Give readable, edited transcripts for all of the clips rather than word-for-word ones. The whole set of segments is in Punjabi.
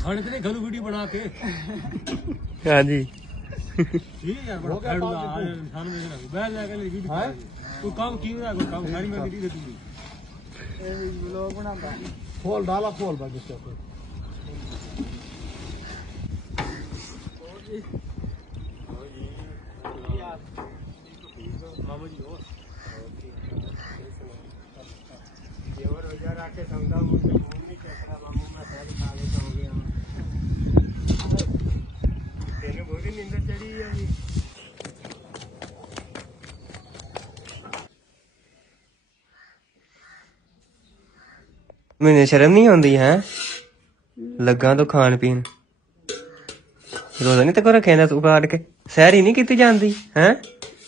साढ़े तेरे घलू वीडियो बना के हाँ जी ठीक है यार बड़ा फाड़ ला इंसान में ना बैल लगा ले वीडियो है कोई काम की ना कोई काम सारी मैं वीडियो देखूंगी ए व्लॉग बनाता खोल डाला खोल बाकी सब मामा जी हो देवर रोजा राके समझा मुझे मुंह नहीं चेकरा मामू मैं सर खा लेता हो गया तेरे बोली नींद चढ़ी है जी मैंने शर्म नहीं आती है लगा तो खान पीन रोजा नहीं तो रखे तू काट के सैर ही नहीं की जाती है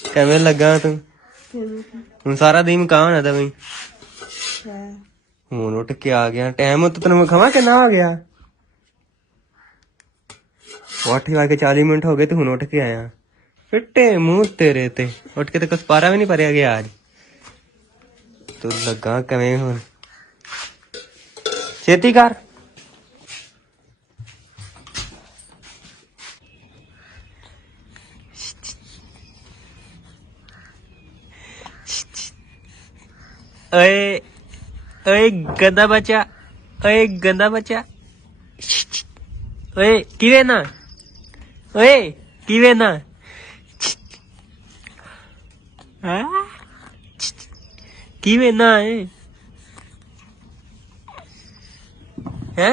किवें लगा तू हूं सारा दिन कहाँ होना था बई हूं उठ के आ गया टाइम तो तेन खावा कि हो गया 8:40 हो गए तो हूं उठ के आया फिटे मुंह तेरे ते उठ के तो कुछ पारा भी नहीं भरया गया आज तू लगा किवें हुण छेती कर ओए ओए गंदा बच्चा ओए गंदा बच्चा ओए किवे ना ओए किवे ना किवे ना है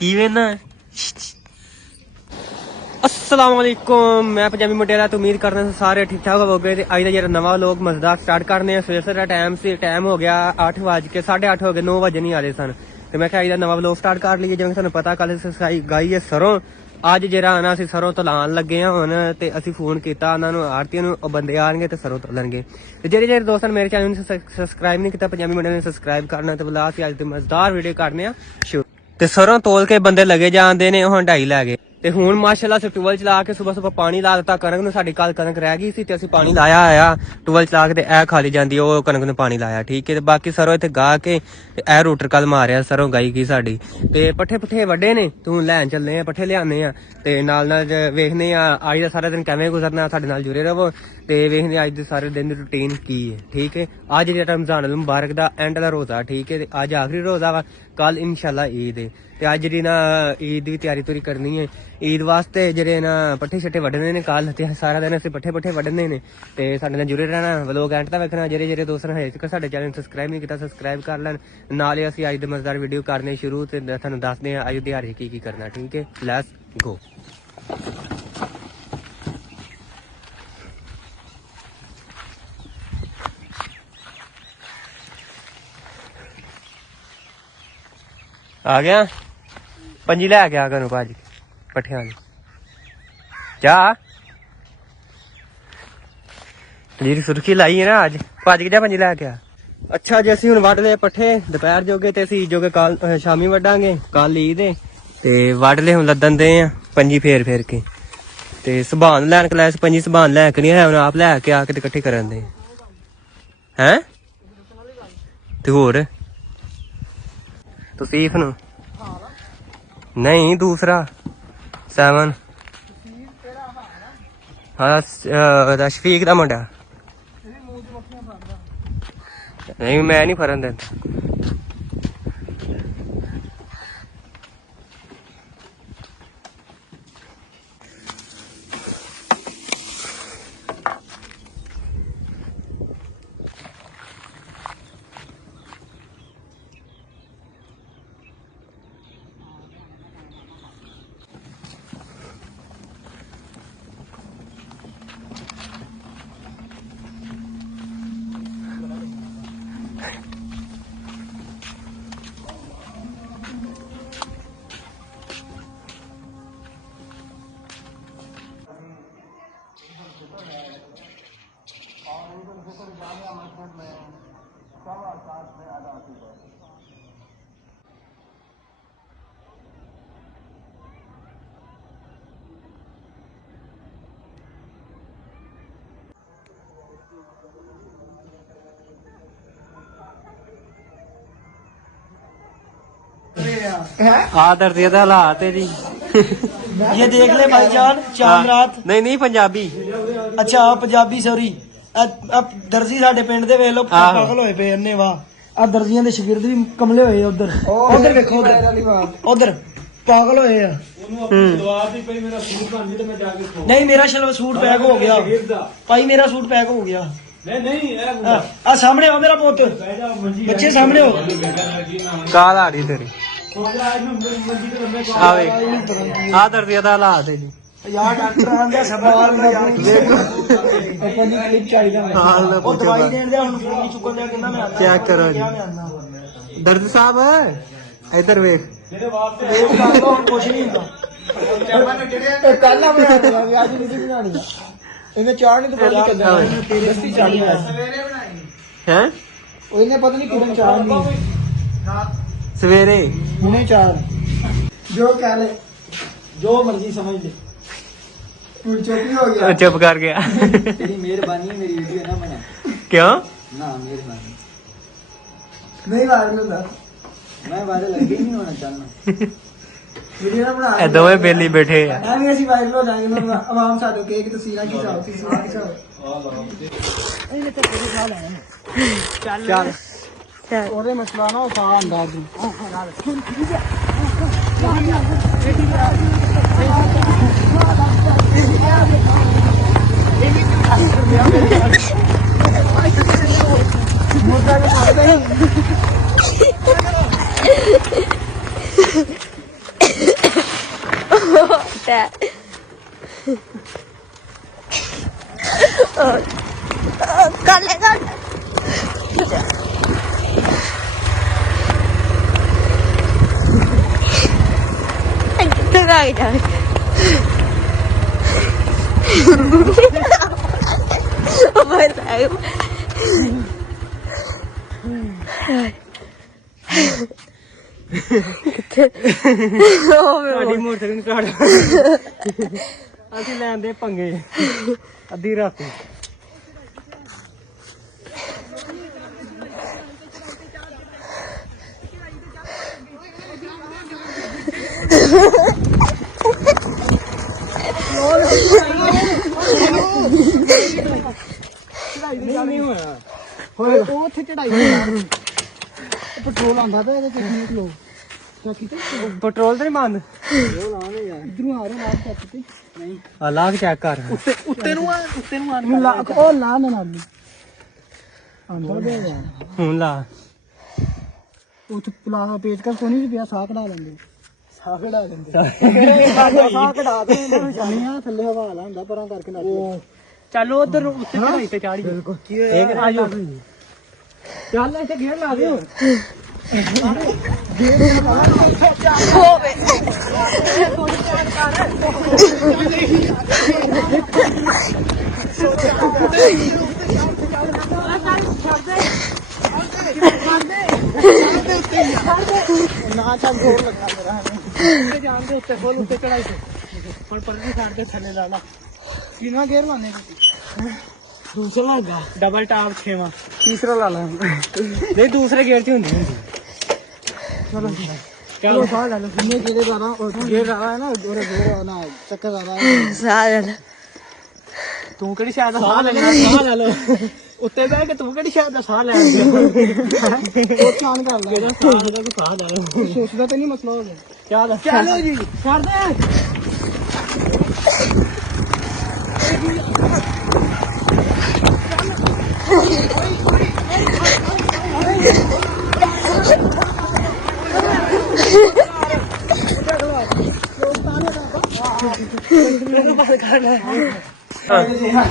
किवे ना अस्सलाम वालेकुम मैं पंजाबी मुटेरा तो उम्मीद करना सारे ठीक ठाक हो गए अज का जो नवा लोग मजदाक स्टार्ट करने सवेरे टाइम हो गया 8:08 हो गए 9 बजे नहीं आ रहे सन तो मैं अज का नवा लोग स्टार्ट कर लीए जिवें तुहानूं पता कल गाई है सरों अज जरा आना असीं सरों तलान लगे हैं हुण ते असीं फोन किया उन्होंने आड़तियां नूं बंदे आएंगे तो सरों तलणगे ते जेह्ड़े दोस्त मेरे चैनल नूं सबसक्राइब नहीं किया पंजाबी मुंडे ने सबसक्राइब करना ते बुला असीं अज दी मजेदार वीडियो करने शुरू ते सरों तोल के बंदे लगे जाते ने हुण ढाई लै गए ਤੇ ਹੁਣ ਮਾਸ਼ਾਅੱਲਾ ਅਸੀਂ ਟੂਵਲ ਚਲਾ ਕੇ ਸਵੇਰ ਪਾਣੀ ਲਾ ਦਿੱਤਾ ਕਣਕ ਨੂੰ ਸਾਡੀ ਕੱਲ ਕਣਕ ਰਹਿ ਗਈ ਸੀ ਤੇ ਅਸੀਂ ਪਾਣੀ ਲਾਇਆ ਆਇਆ ਟੂਵਲ ਚਲਾ ਕੇ ਤੇ ਇਹ ਖਾਲੀ ਜਾਂਦੀ ਉਹ ਕਣਕ ਨੂੰ ਪਾਣੀ ਲਾਇਆ ਠੀਕ ਹੈ ਤੇ ਬਾਕੀ ਸਰੋਂ ਇੱਥੇ ਗਾ ਕੇ ਤੇ ਇਹ ਰੂਟਰ ਕੱਲ ਮਾਰਿਆ ਸਰੋਂ ਗਾਈ ਗਈ ਸਾਡੀ ਤੇ ਪੱਠੇ ਪੁੱਠੇ ਵੱਡੇ ਨੇ ਤੂੰ ਲੈਣ ਚੱਲੇ ਆ ਪੱਠੇ ਲਿਆਨੇ ਆ ਤੇ ਨਾਲ ਨਾਲ ਵੇਖਨੇ ਆ ਅੱਜ ਦਾ ਸਾਰਾ ਦਿਨ ਕਿਵੇਂ ਗੁਜ਼ਰਨਾ ਸਾਡੇ ਨਾਲ ਜੁੜੇ ਰਹੋ ਤੇ ਵੇਖਨੇ ਅੱਜ ਦੇ ਸਾਰੇ ਦਿਨ ਦੀ ਰੁਟੀਨ ਕੀ ਹੈ ਠੀਕ ਹੈ ਅੱਜ ਜਿਹੜਾ ਰਮਜ਼ਾਨ ਅਲ ਮੁਬਾਰਕ ਦਾ ਐਂਡ ਦਾ ਰੋਜ਼ਾ ਠੀਕ ਹੈ ਤੇ ਅੱਜ ਆਖਰੀ ਰੋਜ਼ਾ ਵਾ ਕੱਲ ਇਨਸ਼ਾਅੱਲਾ ਈਦ ਹੈ ਤੇ ਅੱਜ ਜਿਹੜੀ ਨਾ ਈਦ ਦੀ ਤਿਆਰੀ ਤੁਰੀ ਕਰਨੀ ਹੈ ਈਦ ਵਾਸਤੇ ਜਿਹੜੇ ਨਾ ਪੱਠੇ ਛੱਟੇ ਵੱਢਣੇ ਨੇ ਕੱਲ ਤੇ ਸਾਰਾ ਦਿਨ ਅਸੀਂ ਪੱਠੇ ਵੱਢਣੇ ਨੇ ਤੇ ਸਾਡੇ ਨਾਲ ਜੁੜੇ ਰਹਿਣਾ ਵਲੋਗ ਐਂਡ ਤੱਕ ਵੇਖਣਾ ਜਿਹੜੇ ਦੋਸਤ ਨੇ ਹਜੇ ਤੱਕ ਸਾਡੇ ਚੈਨਲ ਨੂੰ ਸਬਸਕ੍ਰਾਈਬ ਨਹੀਂ ਕੀਤਾ ਸਬਸਕ੍ਰਾਈਬ ਕਰ ਲੈਣ ਨਾਲੇ ਅਸੀਂ ਅੱਜ ਦੇ ਮਜ਼ੇਦਾਰ ਵੀਡੀਓ ਕਰਨੇ ਸ਼ੁਰੂ ਤੇ ਤੁਹਾਨੂੰ ਦੱਸਦੇ ਹਾਂ ਅੱਜ ਦਿਹਾੜੇ ਕੀ ਕਰਨਾ ਠੀਕ ਹੈ ਲੈਟਸ ਗੋ आ गया पंजी लै के आ करूं भाजी पट्ठियां जा जी सुर्खी लाई है ना अज भाजी जा पंजी लै के आ अच्छा जी असं हूँ वढ़ ले पट्ठे दोपहर जोगे ते असीं जोगे कल शामी वढ़ांगे कल ईद ते वढ़ ले हूँ लद्दन दे पंजी फेर के ते संभान लैन क्लास पंजी संभान लैके नहीं है हूँ आप लैके आके ते कट्ठे करन दे हैं ते होर तसीफ नु नहीं दूसरा 7 हाँ शफीक दा मुंडा नहीं मैं नहीं फरन देता ਆ ਦਰਦੀ ਦਾ ਹਾਲਾਤ ਹੈ ਜੀ ये देख ले भाईजान चांद रात ਨਹੀਂ ਨਹੀਂ ਪੰਜਾਬੀ अच्छा पंजाबी सॉरी अब दर्जी साडे पिंड दे वेख लो पागल होए पे अन्ने वाह आ दर्जियां दे शागिर्द भी कमले होए उधर उधर देखो उधर पागल होए आ नहीं मेरा शलवा सूट पैक हो गया भाई मेरा सूट पैक हो गया आ सामने हो मेरा पुत बच्चे सामने हो ਕਾਲ ਆ ਰਹੀ ਤੇਰੀ ਆਵੇ ਆ ਦਰਦੀ ਦਾ ਹਾਲਾਤ ਹੈ ਜੀ यार डॉक्टर आंदा सवाल देख लो अपन क्लिप चाहिए हाल ना वो पूछो दवाई बात। देन दे हुन फोन चुकन दे कहना मैं आना चेक करो जी। दर्द साहब इधर वेख वेट कर लो हुन कुछ नहीं हुंदा कल ना बना दे आज नहीं बनानी इन्हें चार नहीं तो पता नहीं कितना दस्ती चाड़ी है हैं इन्हें पता नहीं कितना चार नहीं सवेरे इन्हें चार जो कह ले जो मर्जी समझ ले तू चुप हो गया चुप कर गया तेरी मेहरबानी है मेरी वीडियो ना बना क्यों ना मेहरबानी नहीं वायरल होता मैं वायरल लगे नहीं होना चाहना वीडियो ना बना ए दोवे बेली बैठे हैं ਐਵੇਂ ਅਸੀਂ ਵਾਇਰਲ ਹੋ ਜਾਾਂਗੇ ਨਾ ਆਵਾਮ ਸਾਡੇ ਕੇ ਤਸਵੀਰਾਂ ਖਿਚਾਓ ਤਸਵੀਰਾਂ ਖਿਚਾਓ ਇਹਨੇ ਤੇ ਪੂਰੀ ਖਾ ਲੈਣਾ ਚੱਲ ਉਹਦੇ ਮਸਲਾ ਨਾ ਉਸਾ ਅੰਦਾਜ਼ ਦੀ कर लेगा कितने का आगे जाए ਸਾਡੀ ਮੋਟਰਸਾਈਕਲ ਨੂੰ ਕਾੜ ਅਸੀਂ ਲੈਂਦੇ ਪੰਗੇ ਅੱਧੀ ਰਾਤੀ ਹੋਏ ਉਹ ਉੱਥੇ ਚੜਾਈ ਪੈਟਰੋਲ ਆਂਦਾ ਤਾਂ ਇਹਦੇ ਚ ਨਿਕਲੋ ਕਿਆ ਕੀਤਾ ਪੈਟਰੋਲ ਤੇ ਨਹੀਂ ਬੰਦ ਪੈਟਰੋਲ ਆਣੇ ਯਾਰ ਇਧਰੋਂ ਆ ਰਿਹਾ ਨਾਲ ਚੱਕ ਤੇ ਨਹੀਂ ਆ ਲਾਗ ਚੈੱਕ ਕਰ ਉੱਤੇ ਨੂੰ ਆਣ ਉਹ ਲਾ ਨਾ ਨਾਲ ਆਂਦਾ ਦੇ ਯਾਰ ਹੁਣ ਲਾ ਉੱਥੇ ਪਲਾਹਾ ਪੇਚਕਸ ਕੋਈ ਨਹੀਂ ਪਿਆ ਸਾਹ ਕਢਾ ਲੈਂਦੇ ਸਾਹ ਕਢਾ ਦੇ ਜਾਨੀਆਂ ਥੱਲੇ ਹਵਾ ਲਾਂਦਾ ਪਰਾਂ ਕਰਕੇ ਨਾ ਚੱਲ ਉਧਰ ਉੱਤੇ ਚੜਾਈ ਤੇ ਚਾੜੀ ਕੀ ਹੋਇਆ ਆ ਜਾ ਚੱਲ ਇੱਥੇ ਗੇਰ ਲਾ ਦਿਓ ਨਾ ਚੱਲ ਜ਼ੋਰ ਲੱਗਾ ਮੇਰਾ ਉੱਤੇ ਜਾਣ ਦੇ ਉੱਤੇ ਖੋਲ ਉੱਤੇ ਚੜਾਈ ਤੇ ਹੁਣ ਪਰਲੀ ਸਾਈਡ ਤੇ ਥੱਲੇ ਲਾ ਲਾ ਕਿੰਨਾ ਗੇਰ ਲਾਣੇ ਦੂਸਰਾ ਲੱਗਾ ਡਬਲ ਟਾਪ 6ਵਾਂ ਤੀਸਰਾ ਲਾ ਲਾ ਨਹੀਂ ਦੂਸਰੇ ਗੇਅਰ 'ਚ ਹੁੰਦੀ ਚਲੋ ਸਾਹ ਲੈ ਲਓ ਜਿੰਨੇ ਜਿਹੜੇ ਦਾ ਨਾ ਉਹ ਗੇਰ ਆ ਰਹਾ ਹੈ ਨਾ ਉਹਦੇ ਗੇਰ ਨਾ ਚੱਕਰ ਆ ਰਹਾ ਹੈ साजन ਤੂੰ ਕਿਹੜੀ ਸ਼ਾਇਦ ਸਾਹ ਲੈ ਸਾਹ ਲੈ ਲੋ ਉੱਤੇ ਬਹਿ ਕੇ ਤੂੰ ਕਿਹੜੀ ਸ਼ਾਇਦ ਦਾ ਸਾਹ ਲੈ ਉਹ ਚਾਨ ਕਰ ਲੈ ਸਾਹ ਦਾ ਸਾਹ ਲੈ ਲਓ ਸੋਚਦਾ ਤਾਂ ਨਹੀਂ ਮਸਲਾ ਹੋ ਗਿਆ ਚੱਲ ਚਲੋ ਜੀ ਛੱਡ ਦੇ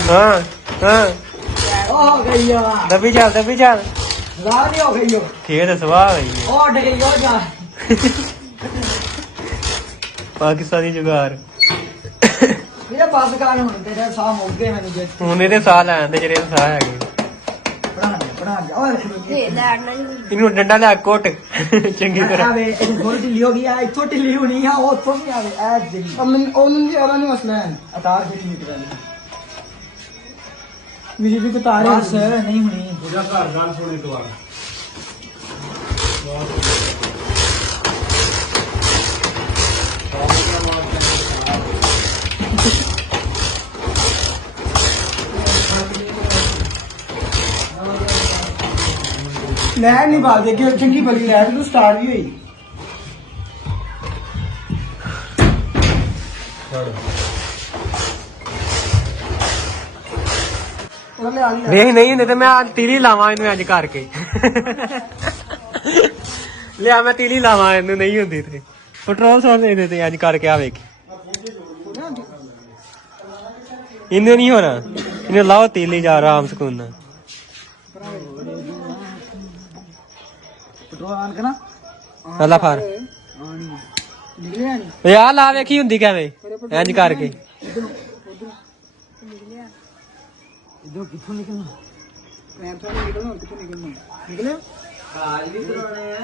ਹਾਂ ਹਾਂ ਹੋ ਗਈ ਆ ਦੱਬੀ ਚੱਲ ਰਾਹ ਨਹੀਂ ਹੋ ਗਈ ਉਹ ਖੇਡ ਸਵਾਹ ਗਈ ਉੱਡ ਗਈ ਉਹ ਜਾ ਪਾਕਿਸਤਾਨੀ ਜੁਗਾਰ ਮੇਰਾ ਪਾਸ ਕਰ ਹੁਣ ਤੇਰਾ ਸਾਹ ਮੁੱਕ ਗਏ ਮੈਨੂੰ ਜੇ ਹੁਣ ਇਹਦੇ ਸਾਹ ਲੈਣ ਦੇ ਜਿਹੜੇ ਸਾਹ ਹੈਗੇ ਬਣਾ ਜਾ ਓਏ ਇਹਨੂੰ ਡੰਡਾ ਲਿਆ ਕੋਟ ਚੰਗੀ ਤਰ੍ਹਾਂ ਆਵੇ ਇਹ ਥੋੜੀ ਢਿੱਲੀ ਹੋ ਗਈ ਆ ਇੱਥੋਂ ਢਿੱਲੀ ਹੋਣੀ ਆ ਉਹ ਉੱਥੋਂ ਨਹੀਂ ਆਵੇ ਐ ਢਿੱਲੀ ਉਹਨੂੰ ਵੀ ਆਲਾ ਨਹੀਂ ਮਸਲਾ ਹੈ ਅਤਾਰ ਜਿਹੜੀ ਨਿਕਲਣੀ ਮੇਰੀ ਵੀ ਤਾਂ ਤਾਰੇ ਬਸ ਨਹੀਂ ਹੋਣੀ ਉਹਦਾ ਘਰ ਗੱਲ ਸੁਣ ਇੱਕ ਵਾਰ ਲੈਟ ਨਹੀਂ ਬਾਲਦੇ ਕਿ ਚੰਗੀ ਬਲੀ ਲੈਟ ਨੂੰ ਸਟਾਰਟ ਵੀ ਹੋਈ ਵੇਖ ਨਹੀਂ ਹੁੰਦੇ ਤੇ ਮੈਂ ਤੀਲੀ ਲਾਵਾਂ ਇਹਨੂੰ ਅੱਜ ਕਰਕੇ ਲਿਆ ਮੈਂ ਤੀਲੀ ਲਾਵਾਂ ਇਹਨੂੰ ਨਹੀਂ ਹੁੰਦੀ ਤੇ ਪੈਟਰੋਲ ਸੌ ਦੇ ਤੇ ਅੱਜ ਕਰਕੇ ਆ ਵੇਖ ਇਹਨੂੰ ਨਹੀਂ ਹੋਣਾ ਇਹਨੂੰ ਲਾਓ ਤੀਲੀ ਜਾ ਆਰਾਮ ਸਕੂਨ ਨਾਲ ਪੈਟਰੋਲ ਆਨ ਕਰਾਂ ਅੱਲਾ ਫਾਰ ਨਿਕਲਿਆ ਨਹੀਂ ਯਾਰ ਲਾ ਵੇਖੀ ਹੁੰਦੀ ਕਿਵੇਂ ਇੰਜ ਕਰਕੇ ਇਧਰ ਕਿੱਥੋਂ ਨਿਕਲਣਾ ਪੈਰ ਤੋਂ ਨਿਕਲਣਾ ਕਿੱਥੋਂ ਨਿਕਲਣਾ ਨਿਕਲਿਆ ਆਜ ਵੀ ਕਰਾਉਣੇ ਆ